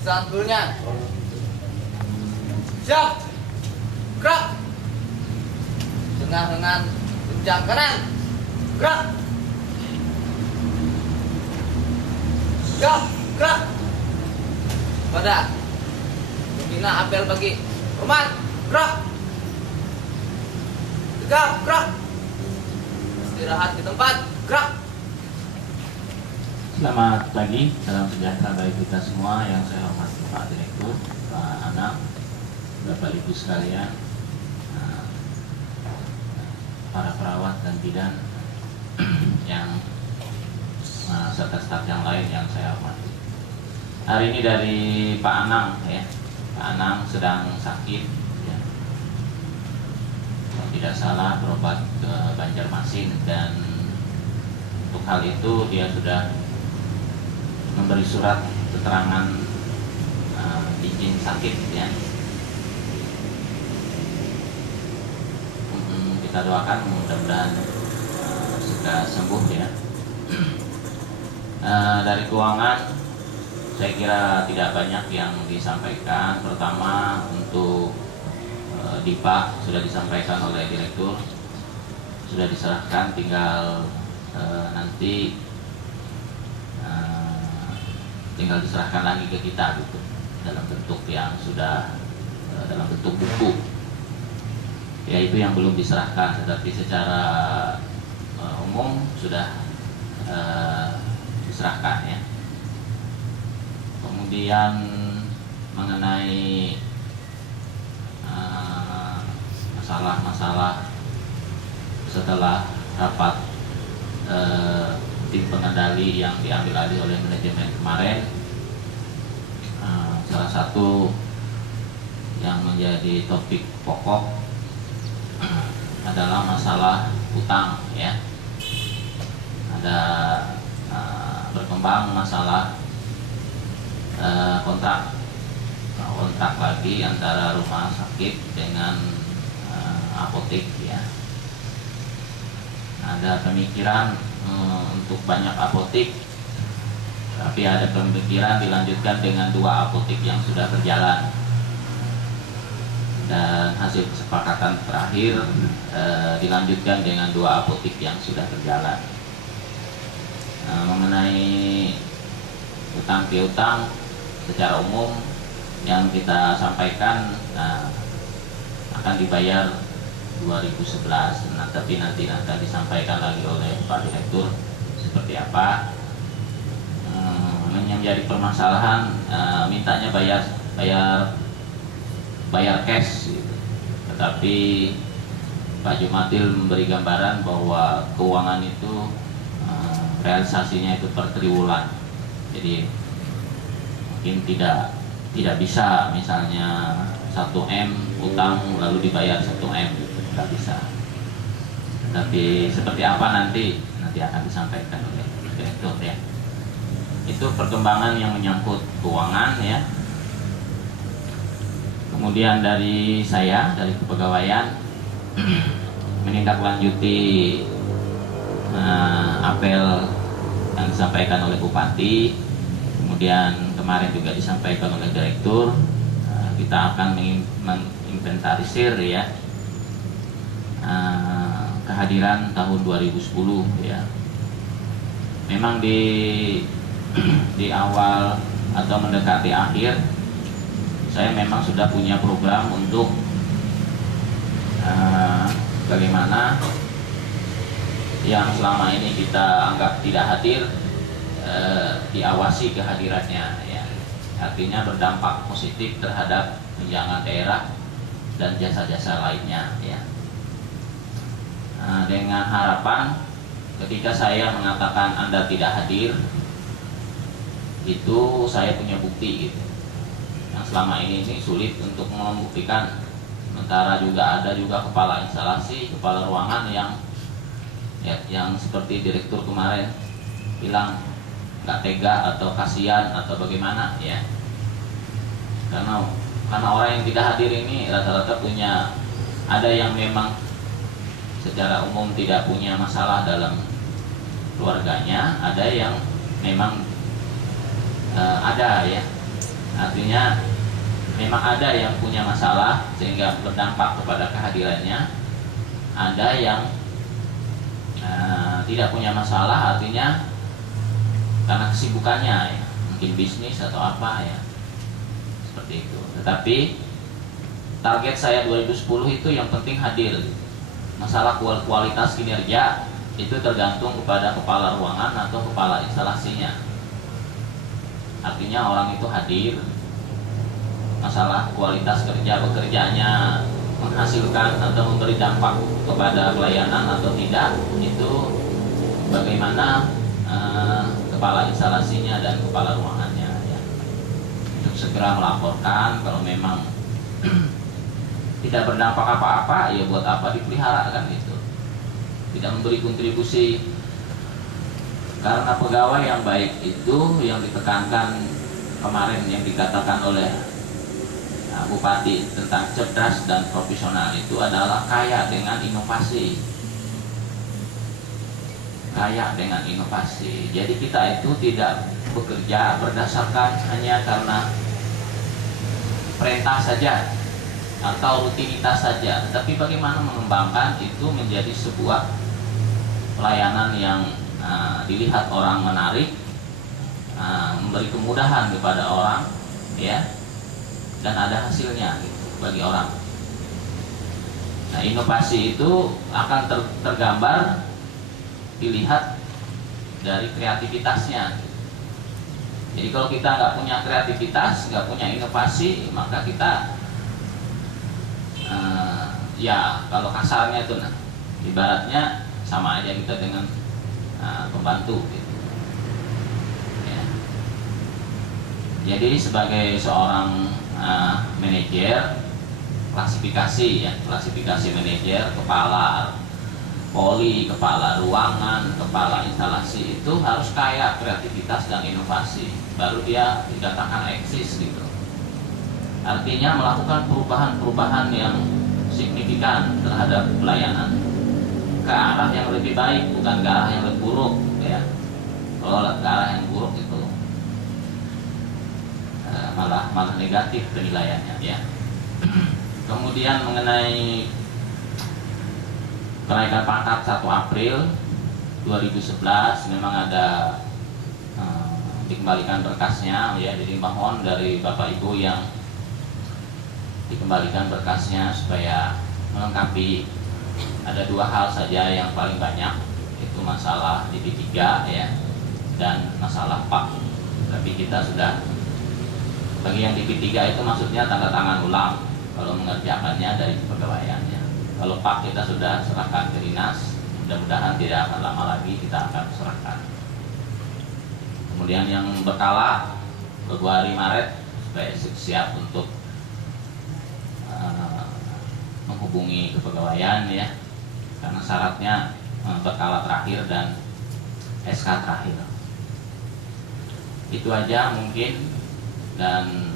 sanggulnya. Siap. Gerak. Tengah dengan kencang kanan. Gerak. Siap. Gerak. Pada pembina apel bagi Roman. Gerak. Tegap. Gerak. Istirahat di tempat. Gerak. Selamat pagi, salam sejahtera bagi kita semua yang saya hormati Pak Direktur, Pak Anang, Bapak Ibu sekalian, para perawat dan bidan yang serta staf yang lain yang saya hormati. Hari ini dari Pak Anang, ya, Pak Anang sedang sakit, ya. Kalau tidak salah berobat ke Banjarmasin, dan untuk hal itu dia sudah memberi surat keterangan izin sakit, ya. Kita doakan mudah-mudahan segera sembuh, ya. Dari keuangan saya kira tidak banyak yang disampaikan. Pertama untuk DIPA sudah disampaikan oleh Direktur, sudah diserahkan, tinggal nanti tinggal diserahkan lagi ke kita gitu, dalam bentuk yang sudah dalam bentuk buku, ya, itu yang belum diserahkan, tetapi secara umum sudah diserahkan, ya. Kemudian mengenai masalah-masalah setelah rapat tim pengendali yang diambil alih oleh manajemen kemarin, salah satu yang menjadi topik pokok adalah masalah utang, ya. Ada berkembang masalah kontrak lagi antara rumah sakit dengan apotek, ya. Ada pemikiran untuk banyak apotek, tapi ada pemikiran dilanjutkan dengan 2 apotek yang sudah berjalan, dan hasil kesepakatan terakhir dilanjutkan dengan 2 apotek yang sudah berjalan. Mengenai utang piutang secara umum yang kita sampaikan akan dibayar 2011, tapi nanti akan disampaikan lagi oleh Pak Direktur seperti apa. Yang menjadi permasalahan mintanya bayar cash gitu. Tetapi Pak Jumatil memberi gambaran bahwa keuangan itu realisasinya itu per triwulan, jadi mungkin tidak bisa misalnya 1M utang lalu dibayar 1M, tidak bisa. Tapi seperti apa nanti akan disampaikan oleh Direktur, ya. Itu perkembangan yang menyangkut keuangan, ya. Kemudian dari saya, dari kepegawaian, menindaklanjuti apel yang disampaikan oleh Bupati, kemudian kemarin juga disampaikan oleh Direktur. Kita akan menginventarisir, ya, kehadiran tahun 2010, ya. Memang di awal atau mendekati akhir, saya memang sudah punya program untuk bagaimana yang selama ini kita anggap tidak hadir diawasi kehadirannya, ya. Artinya berdampak positif terhadap tunjangan daerah dan jasa-jasa lainnya, ya. Dengan harapan ketika saya mengatakan Anda tidak hadir, itu saya punya bukti, gitu. Yang selama ini sulit untuk membuktikan. Sementara juga ada juga kepala instalasi, kepala ruangan yang seperti Direktur kemarin bilang nggak tega atau kasihan atau bagaimana, ya. Karena orang yang tidak hadir ini rata-rata punya, ada yang memang secara umum tidak punya masalah dalam keluarganya, ada yang memang ada, ya. Artinya Artinya memang ada yang punya masalah sehingga berdampak kepada kehadirannya, ada yang tidak punya masalah, artinya karena kesibukannya ya, mungkin bisnis atau apa ya, seperti itu. Tetapi target saya 2010 itu yang penting hadir. Masalah kualitas kinerja itu tergantung kepada kepala ruangan atau kepala instalasinya. Artinya orang itu hadir. Masalah kualitas bekerjanya menghasilkan atau memberi dampak kepada pelayanan atau tidak, itu bagaimana kepala instalasinya dan kepala ruangannya ya. Untuk segera melaporkan kalau memang tidak berdampak apa-apa, ya buat apa dipelihara kan gitu. Tidak memberi kontribusi. Karena pegawai yang baik itu yang ditekankan kemarin yang dikatakan oleh Bupati tentang cerdas dan profesional itu adalah kaya dengan inovasi. Kaya dengan inovasi. Jadi kita itu tidak bekerja berdasarkan hanya karena perintah saja atau rutinitas saja, tetapi bagaimana mengembangkan itu menjadi sebuah pelayanan yang dilihat orang menarik, memberi kemudahan kepada orang, ya, dan ada hasilnya gitu, bagi orang. Nah, inovasi itu akan tergambar dilihat dari kreativitasnya. Jadi kalau kita nggak punya kreativitas, nggak punya inovasi, maka kita ya kalau kasarnya itu, nah, ibaratnya sama aja kita dengan pembantu gitu. Ya. Jadi sebagai seorang manajer, klasifikasi manajer, kepala poli, kepala ruangan, kepala instalasi itu harus kaya kreativitas dan inovasi, baru dia dikatakan eksis gitu. Artinya melakukan perubahan-perubahan yang signifikan terhadap pelayanan ke arah yang lebih baik, bukan ke arah yang lebih buruk ya. Kalau ke arah yang buruk itu malah negatif penilaiannya ya. Kemudian mengenai kenaikan pangkat 1 April 2011 memang ada dikembalikan berkasnya ya. Jadi mohon dari Bapak Ibu yang dikembalikan berkasnya supaya melengkapi. Ada 2 hal saja yang paling banyak, itu masalah DP3 ya dan masalah PAK. Tapi kita sudah, bagi yang DP3 itu maksudnya tanda tangan ulang kalau mengerjakannya dari kepegawaiannya. Kalau PAK kita sudah serahkan ke dinas, mudah-mudahan tidak akan lama lagi kita akan serahkan. Kemudian yang berkala Februari Maret supaya siap untuk menghubungi kepegawaian ya, karena syaratnya berkala terakhir dan SK terakhir. Itu aja mungkin, dan